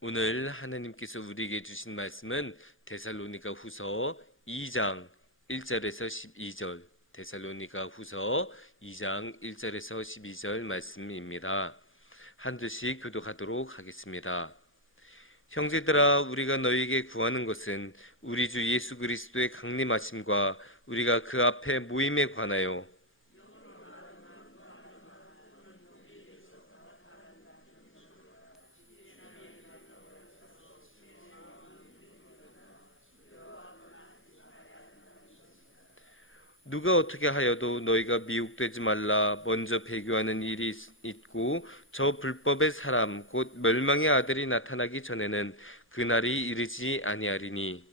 오늘 하나님께서 우리에게 주신 말씀은 데살로니가 후서 2장 1절에서 12절, 데살로니가 후서 2장 1절에서 12절 말씀입니다. 한두씩 교독하도록 하겠습니다. 형제들아, 우리가 너희에게 구하는 것은 우리 주 예수 그리스도의 강림하심과 우리가 그 앞에 모임에 관하여 누가 어떻게 하여도 너희가 미혹되지 말라. 먼저 배교하는 일이 있고 저 불법의 사람 곧 멸망의 아들이 나타나기 전에는 그날이 이르지 아니하리니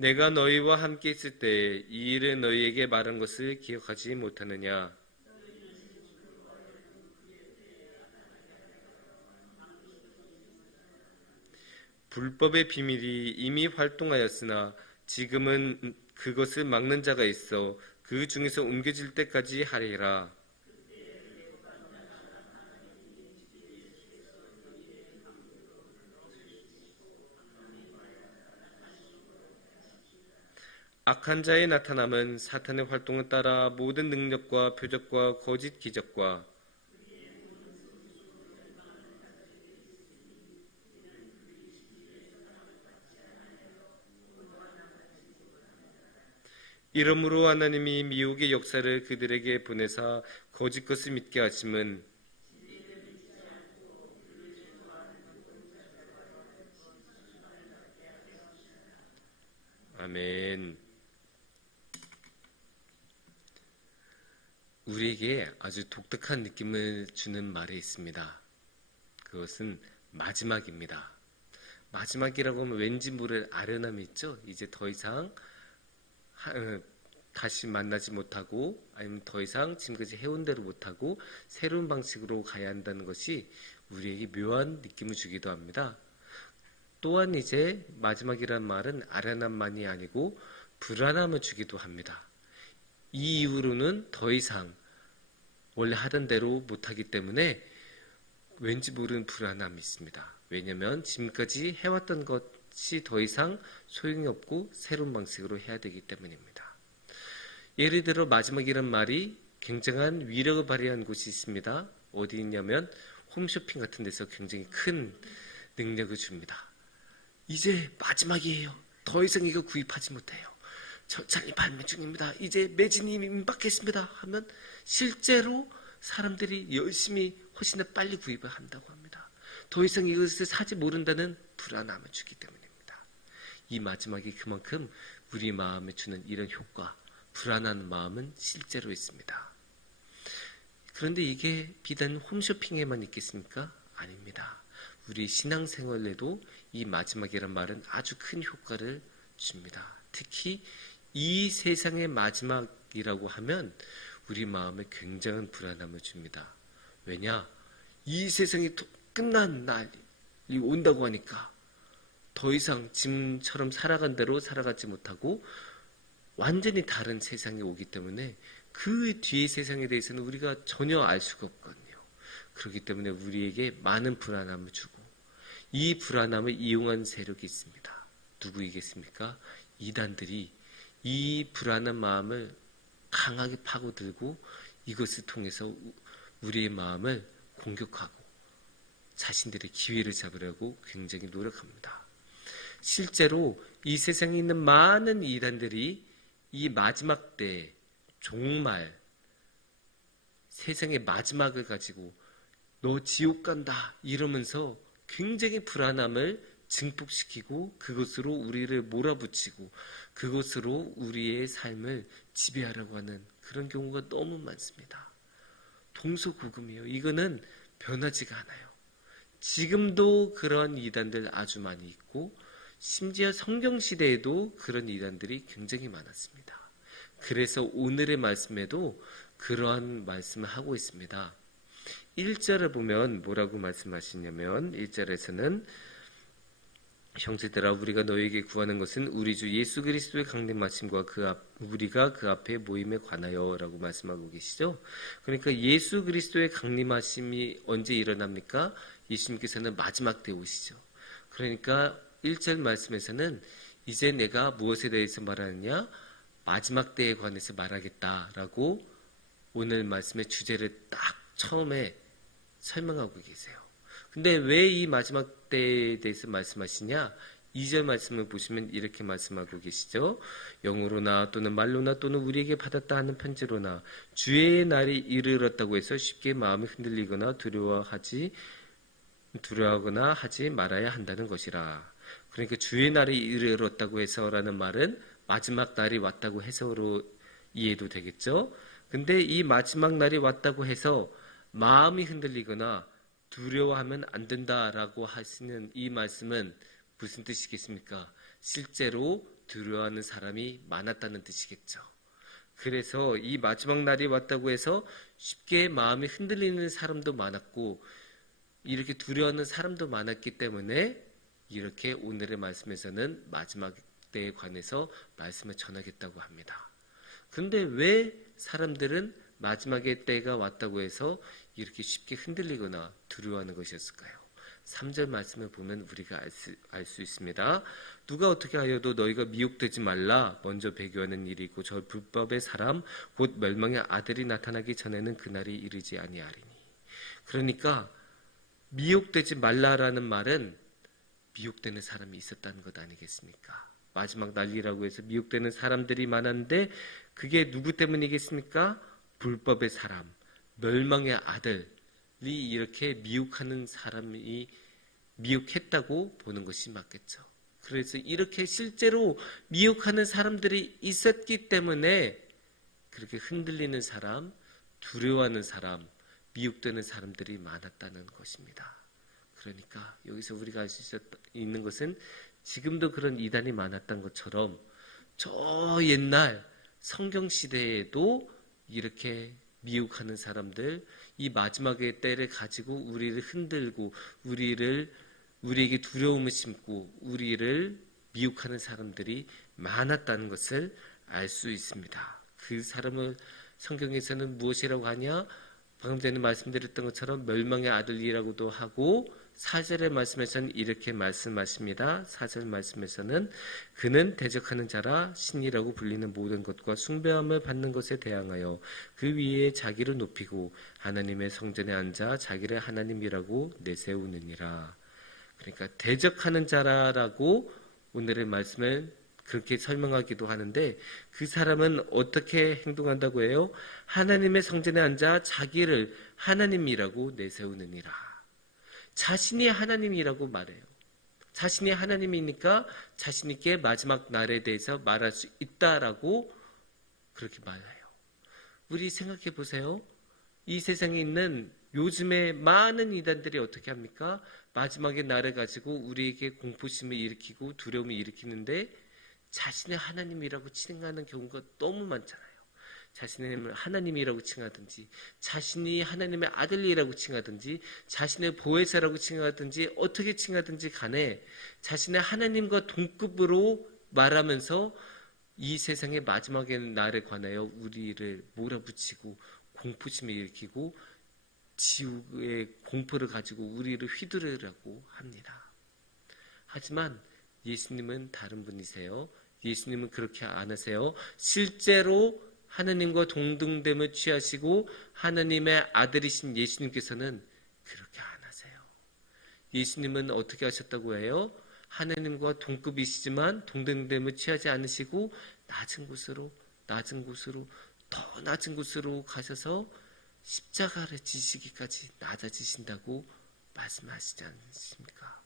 내가 너희와 함께 있을 때 이 일을 너희에게 말한 것을 기억하지 못하느냐. 불법의 비밀이 이미 활동하였으나 지금은 그것을 막는 자가 있어 그 중에서 옮겨질 때까지 하리라. 악한 자의 나타남은 사탄의 활동을 따라 모든 능력과 표적과 거짓 기적과 이러므로 하나님이 미혹의 역사를 그들에게 보내사 거짓 것을 믿게 하심은 아멘. 우리에게 아주 독특한 느낌을 주는 말이 있습니다. 그것은 마지막입니다. 마지막이라고 하면 왠지 모를 아련함이 있죠. 이제 더 이상 다시 만나지 못하고 아니면 더 이상 지금까지 해온 대로 못하고 새로운 방식으로 가야 한다는 것이 우리에게 묘한 느낌을 주기도 합니다. 또한 이제 마지막이라는 말은 아련함만이 아니고 불안함을 주기도 합니다. 이 이후로는 더 이상 원래 하던 대로 못하기 때문에 왠지 모르는 불안함이 있습니다. 왜냐하면 지금까지 해왔던 것이 더 이상 소용이 없고 새로운 방식으로 해야 되기 때문입니다. 예를 들어 마지막이라는 말이 굉장한 위력을 발휘한 곳이 있습니다. 어디 있냐면 홈쇼핑 같은 데서 굉장히 큰 능력을 줍니다. 이제 마지막이에요. 더 이상 이거 구입하지 못해요. 저장이 발매 중입니다. 이제 매진이 임박했습니다. 하면 실제로 사람들이 열심히 훨씬 더 빨리 구입을 한다고 합니다. 더 이상 이것을 사지 모른다는 불안함을 주기 때문입니다. 이 마지막이 그만큼 우리 마음에 주는 이런 효과, 불안한 마음은 실제로 있습니다. 그런데 이게 비단 홈쇼핑에만 있겠습니까? 아닙니다. 우리 신앙생활에도 이 마지막이란 말은 아주 큰 효과를 줍니다. 특히 이 세상의 마지막이라고 하면 우리 마음에 굉장한 불안함을 줍니다. 왜냐? 이 세상이 끝난 날이 온다고 하니까 더 이상 지금처럼 살아간 대로 살아가지 못하고 완전히 다른 세상이 오기 때문에 그 뒤의 세상에 대해서는 우리가 전혀 알 수가 없거든요. 그렇기 때문에 우리에게 많은 불안함을 주고 이 불안함을 이용한 세력이 있습니다. 누구이겠습니까? 이단들이 이 불안한 마음을 강하게 파고들고 이것을 통해서 우리의 마음을 공격하고 자신들의 기회를 잡으려고 굉장히 노력합니다. 실제로 이 세상에 있는 많은 이단들이 이 마지막 때 정말 세상의 마지막을 가지고 너 지옥 간다 이러면서 굉장히 불안함을 증폭시키고 그것으로 우리를 몰아붙이고 그것으로 우리의 삶을 지배하려고 하는 그런 경우가 너무 많습니다. 동서고금이에요. 이거는 변하지가 않아요. 지금도 그런 이단들 아주 많이 있고 심지어 성경시대에도 그런 이단들이 굉장히 많았습니다. 그래서 오늘의 말씀에도 그러한 말씀을 하고 있습니다. 1절을 보면 뭐라고 말씀하시냐면 1절에서는 형제들아 우리가 너에게 구하는 것은 우리 주 예수 그리스도의 강림하심과 우리가 그 앞에 모임에 관하여라고 말씀하고 계시죠. 그러니까 예수 그리스도의 강림하심이 언제 일어납니까? 예수님께서는 마지막 때 오시죠. 그러니까 1절 말씀에서는 이제 내가 무엇에 대해서 말하느냐? 마지막 때에 관해서 말하겠다라고 오늘 말씀의 주제를 딱 처음에 설명하고 계세요. 근데 왜 이 마지막 때에 대해서 말씀하시냐? 2절 말씀을 보시면 이렇게 말씀하고 계시죠. 영으로나 또는 말로나 또는 우리에게 받았다 하는 편지로나 주의 날이 이르렀다고 해서 쉽게 마음이 흔들리거나 두려워하거나 하지 말아야 한다는 것이라. 그러니까 주의 날이 이르렀다고 해서라는 말은 마지막 날이 왔다고 해서로 이해도 되겠죠. 근데 이 마지막 날이 왔다고 해서 마음이 흔들리거나 두려워하면 안 된다라고 하시는 이 말씀은 무슨 뜻이겠습니까? 실제로 두려워하는 사람이 많았다는 뜻이겠죠. 그래서 이 마지막 날이 왔다고 해서 쉽게 마음이 흔들리는 사람도 많았고 이렇게 두려워하는 사람도 많았기 때문에 이렇게 오늘의 말씀에서는 마지막 때에 관해서 말씀을 전하겠다고 합니다. 근데 왜 사람들은 마지막의 때가 왔다고 해서 이렇게 쉽게 흔들리거나 두려워하는 것이었을까요? 3절 말씀을 보면 우리가 알 수 있습니다. 누가 어떻게 하여도 너희가 미혹되지 말라. 먼저 배교하는 일이 있고 저 불법의 사람 곧 멸망의 아들이 나타나기 전에는 그날이 이르지 아니하리니. 그러니까 미혹되지 말라라는 말은 미혹되는 사람이 있었다는 것 아니겠습니까? 마지막 날이라고 해서 미혹되는 사람들이 많았는데 그게 누구 때문이겠습니까? 불법의 사람, 멸망의 아들이 이렇게 미혹하는 사람이 미혹했다고 보는 것이 맞겠죠. 그래서 이렇게 실제로 미혹하는 사람들이 있었기 때문에 그렇게 흔들리는 사람, 두려워하는 사람, 미혹되는 사람들이 많았다는 것입니다. 그러니까 여기서 우리가 알 수 있는 것은 지금도 그런 이단이 많았던 것처럼 저 옛날 성경시대에도 이렇게 미혹하는 사람들, 이 마지막의 때를 가지고 우리를 흔들고 우리에게 두려움을 심고 우리를 미혹하는 사람들이 많았다는 것을 알 수 있습니다. 그 사람을 성경에서는 무엇이라고 하냐? 방금 전에 말씀드렸던 것처럼 멸망의 아들이라고도 하고 4절의 말씀에서는 이렇게 말씀하십니다. 4절 말씀에서는 그는 대적하는 자라 신이라고 불리는 모든 것과 숭배함을 받는 것에 대항하여 그 위에 자기를 높이고 하나님의 성전에 앉아 자기를 하나님이라고 내세우느니라. 그러니까 대적하는 자라라고 오늘의 말씀을 그렇게 설명하기도 하는데 그 사람은 어떻게 행동한다고 해요? 하나님의 성전에 앉아 자기를 하나님이라고 내세우느니라. 자신이 하나님이라고 말해요. 자신이 하나님이니까 자신있게 마지막 날에 대해서 말할 수 있다라고 그렇게 말해요. 우리 생각해 보세요. 이 세상에 있는 요즘에 많은 이단들이 어떻게 합니까? 마지막의 날을 가지고 우리에게 공포심을 일으키고 두려움을 일으키는데 자신의 하나님이라고 칭하는 경우가 너무 많잖아요. 자신을 하나님이라고 칭하든지 자신이 하나님의 아들이라고 칭하든지 자신의 보혜사라고 칭하든지 어떻게 칭하든지 간에 자신의 하나님과 동급으로 말하면서 이 세상의 마지막의 날에 관하여 우리를 몰아붙이고 공포심을 일으키고 지옥의 공포를 가지고 우리를 휘두르려고 합니다. 하지만 예수님은 다른 분이세요. 예수님은 그렇게 안 하세요. 실제로 하나님과 동등됨을 취하시고 하나님의 아들이신 예수님께서는 그렇게 안 하세요. 예수님은 어떻게 하셨다고 해요? 하나님과 동급이시지만 동등됨을 취하지 않으시고 낮은 곳으로 더 낮은 곳으로 가셔서 십자가를 지시기까지 낮아지신다고 말씀하시지 않습니까?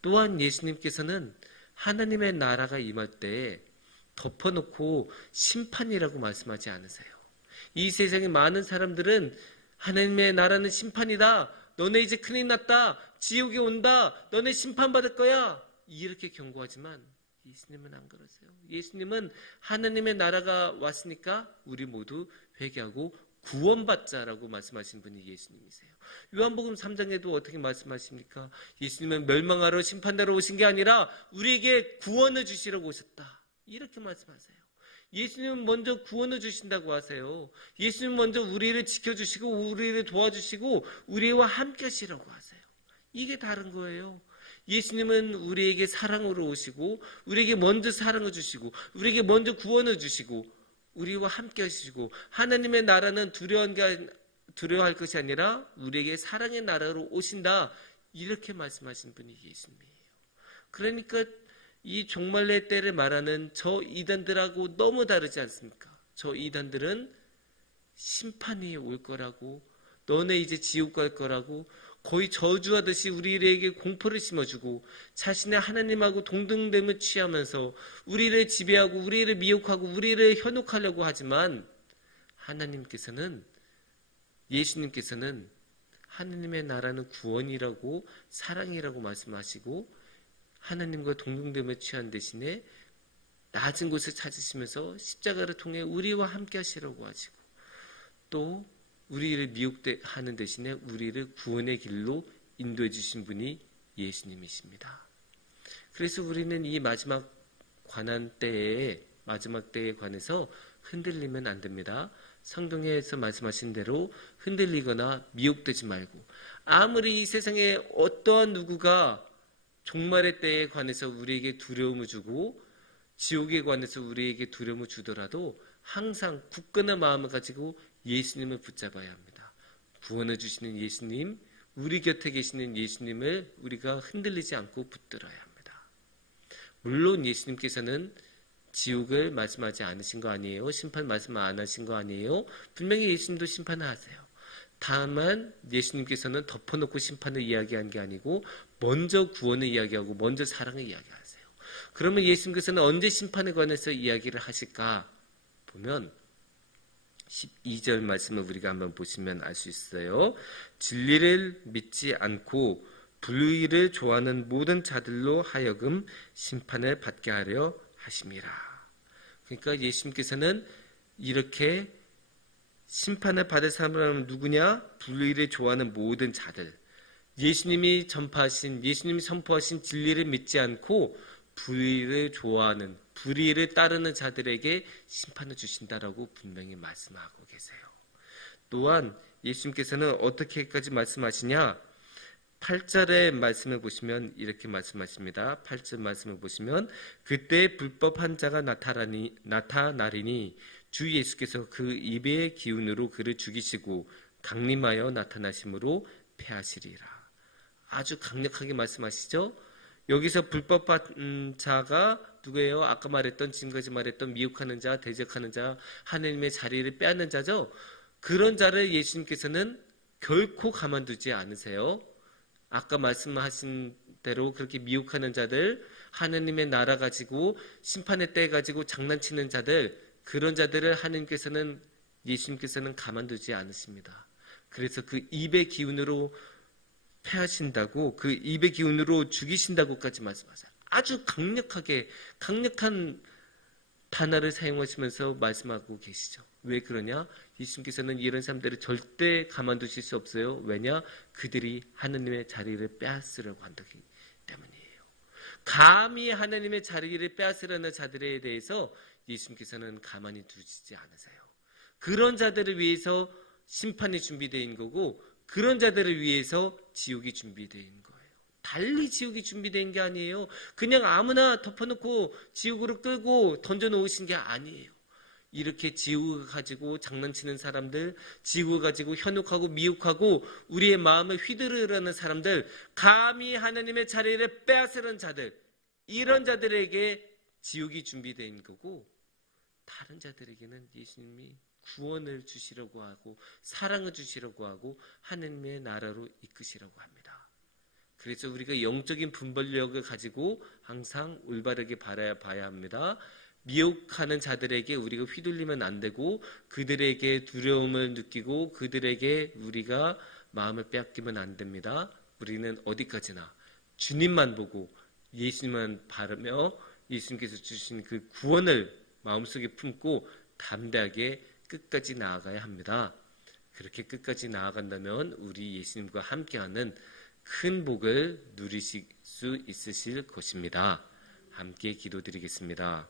또한 예수님께서는 하나님의 나라가 임할 때 덮어놓고 심판이라고 말씀하지 않으세요. 이 세상의 많은 사람들은 하나님의 나라는 심판이다. 너네 이제 큰일 났다. 지옥에 온다. 너네 심판받을 거야. 이렇게 경고하지만 예수님은 안 그러세요. 예수님은 하나님의 나라가 왔으니까 우리 모두 회개하고 구원받자라고 말씀하신 분이 예수님이세요. 요한복음 3장에도 어떻게 말씀하십니까? 예수님은 멸망하러 심판하러 오신 게 아니라 우리에게 구원을 주시려고 오셨다. 이렇게 말씀하세요. 예수님은 먼저 구원을 주신다고 하세요. 예수님은 먼저 우리를 지켜주시고 우리를 도와주시고 우리와 함께 하시라고 하세요. 이게 다른 거예요. 예수님은 우리에게 사랑으로 오시고 우리에게 먼저 사랑을 주시고 우리에게 먼저 구원을 주시고 우리와 함께 하시고 하나님의 나라는 두려워할 것이 아니라 우리에게 사랑의 나라로 오신다. 이렇게 말씀하신 분이 예수님이에요. 그러니까 이 종말의 때를 말하는 저 이단들하고 너무 다르지 않습니까? 저 이단들은 심판이 올 거라고, 너네 이제 지옥 갈 거라고 거의 저주하듯이 우리에게 공포를 심어주고 자신의 하나님하고 동등됨을 취하면서 우리를 지배하고 우리를 미혹하고 우리를 현혹하려고 하지만 예수님께서는 하나님의 나라는 구원이라고 사랑이라고 말씀하시고 하나님과 동등됨을 취한 대신에 낮은 곳을 찾으시면서 십자가를 통해 우리와 함께 하시라고 하시고 또 우리를 미혹하는 대신에 우리를 구원의 길로 인도해 주신 분이 예수님이십니다. 그래서 우리는 이 마지막 때에 관해서 흔들리면 안 됩니다. 성경에서 말씀하신 대로 흔들리거나 미혹되지 말고 아무리 이 세상에 어떠한 누구가 종말의 때에 관해서 우리에게 두려움을 주고 지옥에 관해서 우리에게 두려움을 주더라도 항상 굳건한 마음을 가지고 예수님을 붙잡아야 합니다. 구원을 주시는 예수님, 우리 곁에 계시는 예수님을 우리가 흔들리지 않고 붙들어야 합니다. 물론 예수님께서는 지옥을 말씀하지 않으신 거 아니에요? 심판 말씀 안 하신 거 아니에요? 분명히 예수님도 심판을 하세요. 다만 예수님께서는 덮어놓고 심판을 이야기한 게 아니고 먼저 구원을 이야기하고 먼저 사랑을 이야기하세요. 그러면 예수님께서는 언제 심판에 관해서 이야기를 하실까 보면 12절 말씀을 우리가 한번 보시면 알 수 있어요. 진리를 믿지 않고 불의를 좋아하는 모든 자들로 하여금 심판을 받게 하려 하심이라. 그러니까 예수님께서는 이렇게 심판을 받을 사람은 누구냐? 불의를 좋아하는 모든 자들. 예수님이 선포하신 진리를 믿지 않고 불의를 좋아하는, 불의를 따르는 자들에게 심판을 주신다라고 분명히 말씀하고 계세요. 또한 예수님께서는 어떻게까지 말씀하시냐? 8절의 말씀을 보시면 이렇게 말씀하십니다. 8절 말씀을 보시면 그때 불법한 자가 나타나리니 주 예수께서 그 입의 기운으로 그를 죽이시고 강림하여 나타나심으로 패하시리라. 아주 강력하게 말씀하시죠. 여기서 불법한 자가 누구예요? 아까 지금까지 말했던 미혹하는 자, 대적하는 자, 하나님의 자리를 빼앗는 자죠. 그런 자를 예수님께서는 결코 가만두지 않으세요. 아까 말씀하신 대로 그렇게 미혹하는 자들, 하나님의 나라 가지고 심판의 때 가지고 장난치는 자들, 그런 자들을 예수님께서는 가만두지 않으십니다. 그래서 그 입의 기운으로 패하신다고, 그 입의 기운으로 죽이신다고까지 말씀하세요. 아주 강력한 단어를 사용하시면서 말씀하고 계시죠. 왜 그러냐? 예수님께서는 이런 사람들을 절대 가만두실 수 없어요. 왜냐? 그들이 하나님의 자리를 빼앗으려고 한다기 때문이에요. 감히 하나님의 자리를 빼앗으려는 자들에 대해서 예수님께서는 가만히 두시지 않으세요. 그런 자들을 위해서 심판이 준비되어 있는 거고 그런 자들을 위해서 지옥이 준비되어 있는 거예요. 달리 지옥이 준비된 게 아니에요. 그냥 아무나 덮어놓고 지옥으로 끌고 던져놓으신 게 아니에요. 이렇게 지옥을 가지고 장난치는 사람들, 지옥을 가지고 현혹하고 미혹하고 우리의 마음을 휘두르려는 사람들, 감히 하나님의 자리를 빼앗으려는 자들, 이런 자들에게 지옥이 준비되어 있는 거고 다른 자들에게는 예수님이 구원을 주시려고 하고 사랑을 주시려고 하고 하나님의 나라로 이끄시려고 합니다. 그래서 우리가 영적인 분별력을 가지고 항상 올바르게 바라봐야 합니다. 미혹하는 자들에게 우리가 휘둘리면 안 되고 그들에게 두려움을 느끼고 그들에게 우리가 마음을 빼앗기면 안 됩니다. 우리는 어디까지나 주님만 보고 예수님만 바라며 예수님께서 주신 그 구원을 마음속에 품고 담대하게 끝까지 나아가야 합니다. 그렇게 끝까지 나아간다면 우리 예수님과 함께하는 큰 복을 누리실 수 있으실 것입니다. 함께 기도드리겠습니다.